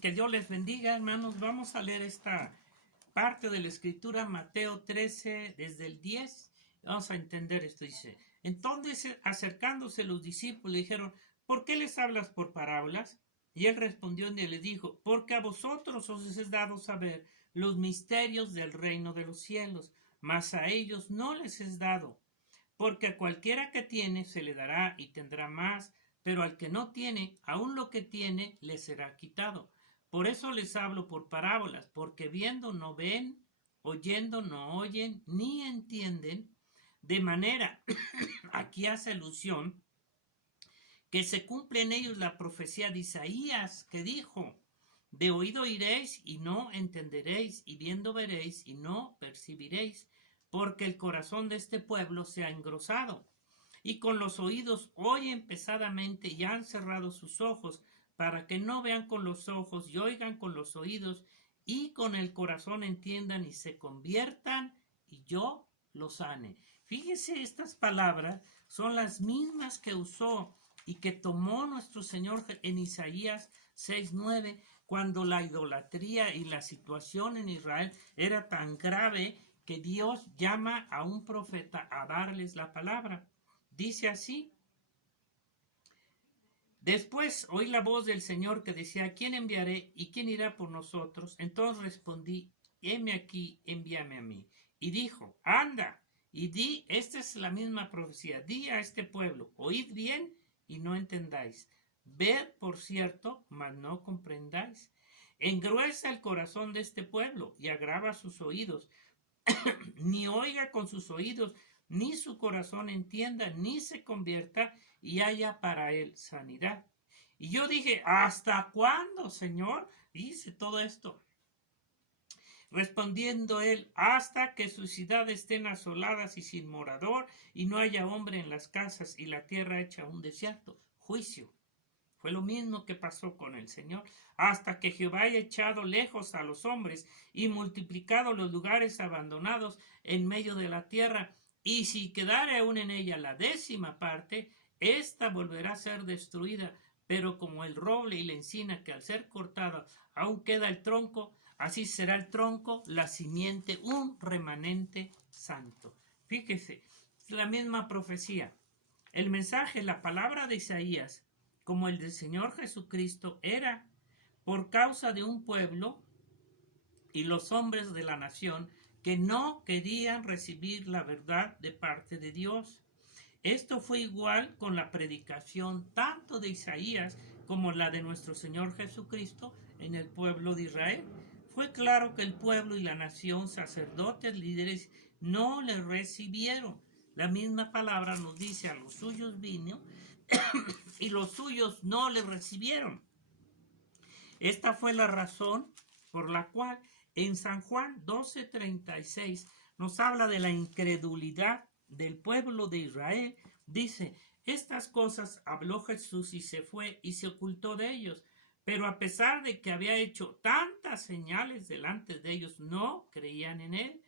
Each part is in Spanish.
Que Dios les bendiga, hermanos. Vamos a leer esta parte de la escritura, Mateo 13, desde el 10. Vamos a entender esto. Dice, entonces acercándose los discípulos le dijeron, ¿por qué les hablas por parábolas? Y él respondió y les dijo, porque a vosotros os es dado saber los misterios del reino de los cielos, mas a ellos no les es dado, porque a cualquiera que tiene se le dará y tendrá más, pero al que no tiene, aun lo que tiene le será quitado. Por eso les hablo por parábolas, porque viendo no ven, oyendo no oyen, ni entienden, de manera, aquí hace alusión, que se cumple en ellos la profecía de Isaías, que dijo, de oído oiréis y no entenderéis, y viendo veréis y no percibiréis, porque el corazón de este pueblo se ha engrosado, y con los oídos oyen pesadamente y han cerrado sus ojos, para que no vean con los ojos y oigan con los oídos, y con el corazón entiendan y se conviertan, y yo los sane. Fíjese, estas palabras son las mismas que usó y que tomó nuestro Señor en Isaías 6:9, cuando la idolatría y la situación en Israel era tan grave que Dios llama a un profeta a darles la palabra. Dice así, después oí la voz del Señor que decía, ¿a quién enviaré y quién irá por nosotros? Entonces respondí, heme aquí, envíame a mí. Y dijo, anda y di, esta es la misma profecía, di a este pueblo, oíd bien y no entendáis. Ved, por cierto, mas no comprendáis. Engruesa el corazón de este pueblo y agrava sus oídos. Ni oiga con sus oídos, ni su corazón entienda, ni se convierta y haya para él sanidad. Y yo dije, ¿hasta cuándo, Señor? Dice todo esto. Respondiendo él, hasta que sus ciudades estén asoladas y sin morador, y no haya hombre en las casas, y la tierra hecha un desierto. Juicio. Fue lo mismo que pasó con el Señor, hasta que Jehová haya echado lejos a los hombres y multiplicado los lugares abandonados en medio de la tierra, y si quedare aún en ella la 10ª parte, ésta volverá a ser destruida, pero como el roble y la encina que al ser cortada aún queda el tronco, así será el tronco, la simiente, un remanente santo. Fíjese, es la misma profecía. El mensaje, la palabra de Isaías, como el del Señor Jesucristo, era por causa de un pueblo y los hombres de la nación que no querían recibir la verdad de parte de Dios. Esto fue igual con la predicación tanto de Isaías como la de nuestro Señor Jesucristo en el pueblo de Israel. Fue claro que el pueblo y la nación, sacerdotes, líderes, no le recibieron. La misma palabra nos dice, a los suyos vino y los suyos no le recibieron. Esta fue la razón por la cual en San Juan 12:36 nos habla de la incredulidad del pueblo de Israel. Dice, estas cosas habló Jesús y se fue y se ocultó de ellos. Pero a pesar de que había hecho tantas señales delante de ellos, no creían en él,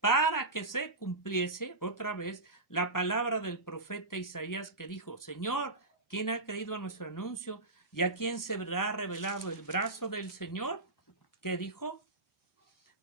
para que se cumpliese otra vez la palabra del profeta Isaías que dijo, Señor, ¿quién ha creído a nuestro anuncio? ¿Y a quién se habrá revelado el brazo del Señor? ¿Qué dijo?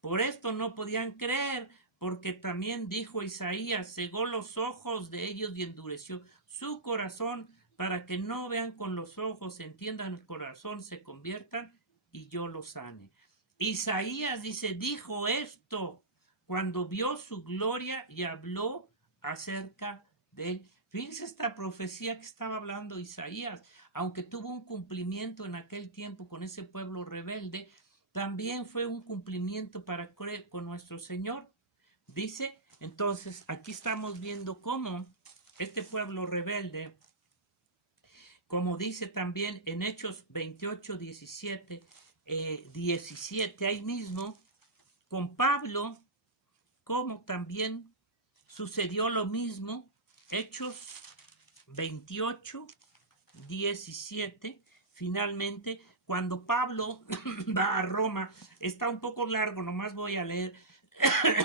Por esto no podían creer, porque también dijo Isaías, cegó los ojos de ellos y endureció su corazón para que no vean con los ojos, entiendan el corazón, se conviertan y yo los sane. Isaías dice, dijo esto cuando vio su gloria y habló acerca de él. Fíjense esta profecía que estaba hablando Isaías, aunque tuvo un cumplimiento en aquel tiempo con ese pueblo rebelde, también fue un cumplimiento para creer con nuestro Señor. Dice, entonces, aquí estamos viendo cómo este pueblo rebelde, como dice también en Hechos 28, 17, 17, ahí mismo, con Pablo, como también sucedió lo mismo, Hechos 28, 17, finalmente, cuando Pablo va a Roma, está un poco largo, nomás voy a leer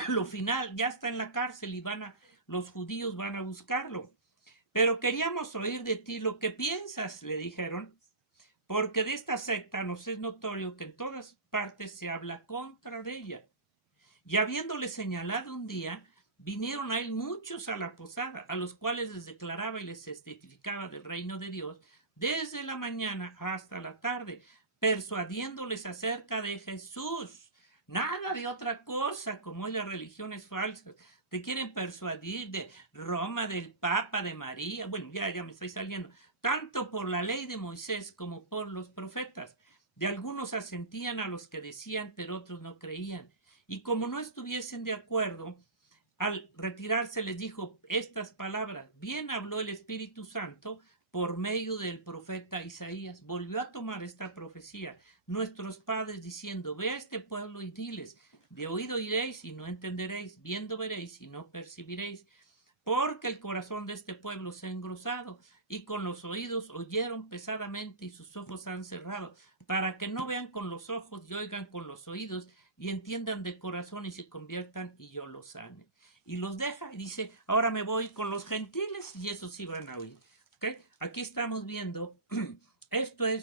lo final, ya está en la cárcel y los judíos van a buscarlo. Pero queríamos oír de ti lo que piensas, le dijeron, porque de esta secta nos es notorio que en todas partes se habla contra de ella. Y habiéndole señalado un día, vinieron a él muchos a la posada, a los cuales les declaraba y les testificaba del reino de Dios desde la mañana hasta la tarde, persuadiéndoles acerca de Jesús. Nada de otra cosa, como hoy las religiones falsas. Te quieren persuadir de Roma, del Papa, de María. Bueno, ya me estoy saliendo. Tanto por la ley de Moisés como por los profetas. De algunos asentían a los que decían, pero otros no creían. Y como no estuviesen de acuerdo, al retirarse les dijo estas palabras: bien habló el Espíritu Santo por medio del profeta Isaías. Volvió a tomar esta profecía nuestros padres diciendo: ve a este pueblo y diles, de oído iréis y no entenderéis, viendo veréis y no percibiréis, porque el corazón de este pueblo se ha engrosado, y con los oídos oyeron pesadamente y sus ojos han cerrado, para que no vean con los ojos y oigan con los oídos y entiendan de corazón y se conviertan y yo los sane. Y los deja y dice: ahora me voy con los gentiles y esos sí van a oír. ¿Okay? Aquí estamos viendo,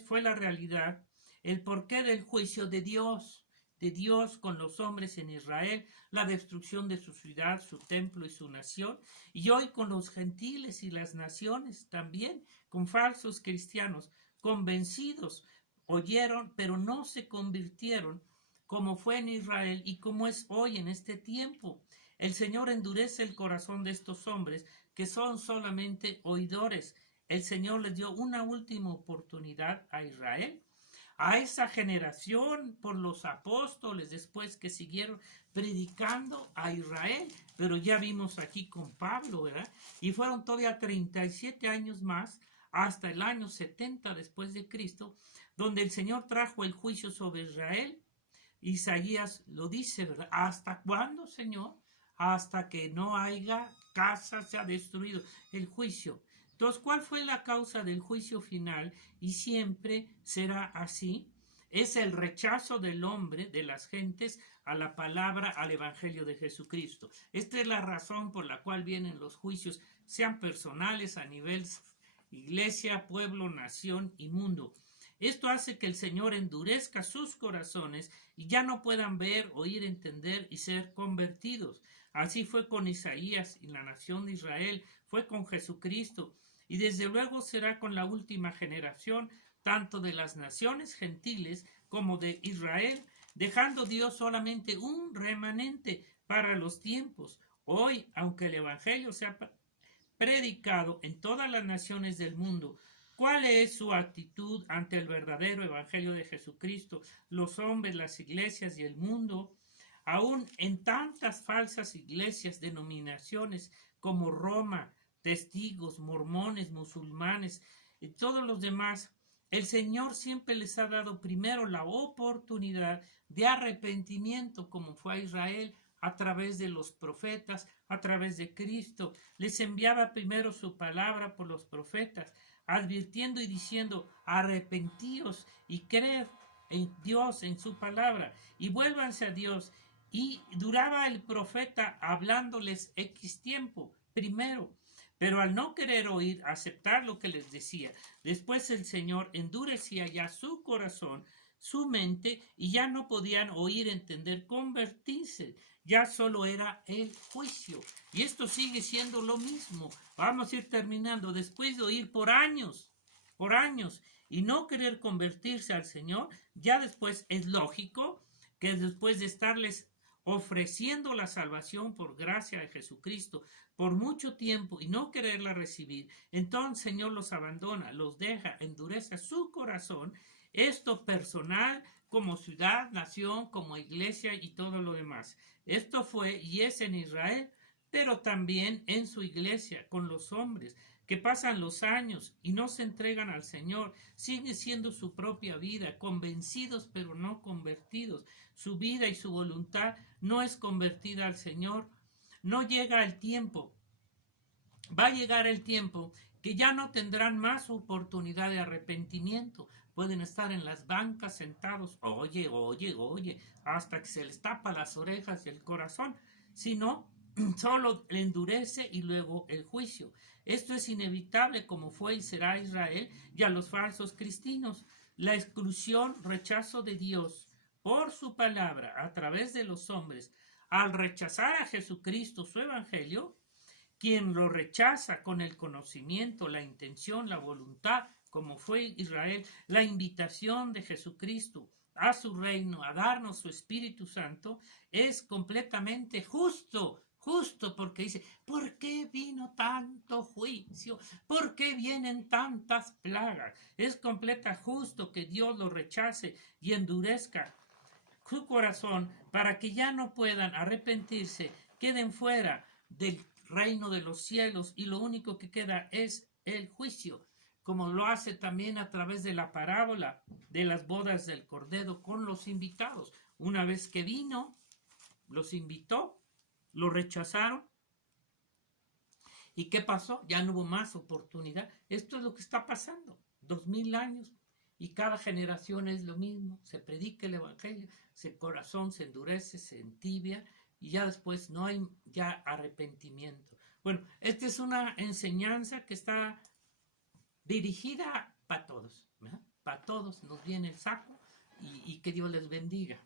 fue la realidad, el porqué del juicio de Dios con los hombres en Israel, la destrucción de su ciudad, su templo y su nación, y hoy con los gentiles y las naciones también, con falsos cristianos, convencidos, oyeron, pero no se convirtieron, como fue en Israel y como es hoy en este tiempo. El Señor endurece el corazón de estos hombres que son solamente oidores. El Señor les dio una última oportunidad a Israel, a esa generación por los apóstoles después que siguieron predicando a Israel, pero ya vimos aquí con Pablo, ¿verdad? Y fueron todavía 37 años más hasta el año 70 después de Cristo, donde el Señor trajo el juicio sobre Israel. Isaías lo dice, ¿verdad? ¿Hasta cuándo, Señor? Hasta que no haya casa, se ha destruido el juicio. Entonces, ¿cuál fue la causa del juicio final? Y siempre será así. Es el rechazo del hombre, de las gentes, a la palabra, al evangelio de Jesucristo. Esta es la razón por la cual vienen los juicios, sean personales a nivel iglesia, pueblo, nación y mundo. Esto hace que el Señor endurezca sus corazones y ya no puedan ver, oír, entender y ser convertidos. Así fue con Isaías y la nación de Israel, fue con Jesucristo, y desde luego será con la última generación, tanto de las naciones gentiles como de Israel, dejando Dios solamente un remanente para los tiempos. Hoy, aunque el Evangelio sea predicado en todas las naciones del mundo, ¿cuál es su actitud ante el verdadero Evangelio de Jesucristo? Los hombres, las iglesias y el mundo, aún en tantas falsas iglesias, denominaciones como Roma, testigos, mormones, musulmanes y todos los demás, el Señor siempre les ha dado primero la oportunidad de arrepentimiento, como fue a Israel a través de los profetas, a través de Cristo. Les enviaba primero su palabra por los profetas, advirtiendo y diciendo: arrepentíos y creed en Dios, en su palabra, y vuélvanse a Dios. Y duraba el profeta hablándoles X tiempo, primero, pero al no querer oír, aceptar lo que les decía, después el Señor endurecía ya su corazón, su mente, y ya no podían oír, entender, convertirse. Ya solo era el juicio. Y esto sigue siendo lo mismo. Vamos a ir terminando. Después de oír por años, y no querer convertirse al Señor, ya después es lógico que después de estarles ofreciendo la salvación por gracia de Jesucristo por mucho tiempo y no quererla recibir, entonces el Señor los abandona, los deja, endurece su corazón, esto personal, como ciudad, nación, como iglesia y todo lo demás. Esto fue y es en Israel, pero también en su iglesia, con los hombres que pasan los años y no se entregan al Señor, sigue siendo su propia vida, convencidos pero no convertidos. Su vida y su voluntad no es convertida al Señor. No llega el tiempo. Va a llegar el tiempo que ya no tendrán más oportunidad de arrepentimiento. Pueden estar en las bancas sentados, oye, hasta que se les tapa las orejas y el corazón. Si no, solo endurece y luego el juicio. Esto es inevitable, como fue y será Israel y a los falsos cristianos. la exclusión, rechazo de Dios por su palabra a través de los hombres, al rechazar a Jesucristo, su evangelio, quien lo rechaza con el conocimiento, la intención, la voluntad, como fue Israel, la invitación de Jesucristo a su reino, a darnos su Espíritu Santo, es completamente justo. Justo porque dice, ¿por qué vino tanto juicio? ¿Por qué vienen tantas plagas? Es completa justo que Dios lo rechace y endurezca su corazón para que ya no puedan arrepentirse, queden fuera del reino de los cielos y lo único que queda es el juicio, como lo hace también a través de la parábola de las bodas del Cordero con los invitados. Una vez que vino, los invitó, lo rechazaron. ¿Y qué pasó? Ya no hubo más oportunidad. Esto es lo que está pasando. 2000 años y cada generación es lo mismo. Se predica el evangelio, el corazón se endurece, se entibia y ya después no hay ya arrepentimiento. Bueno, esta es una enseñanza que está dirigida para todos. ¿verdad? Para todos nos viene el saco y que Dios les bendiga.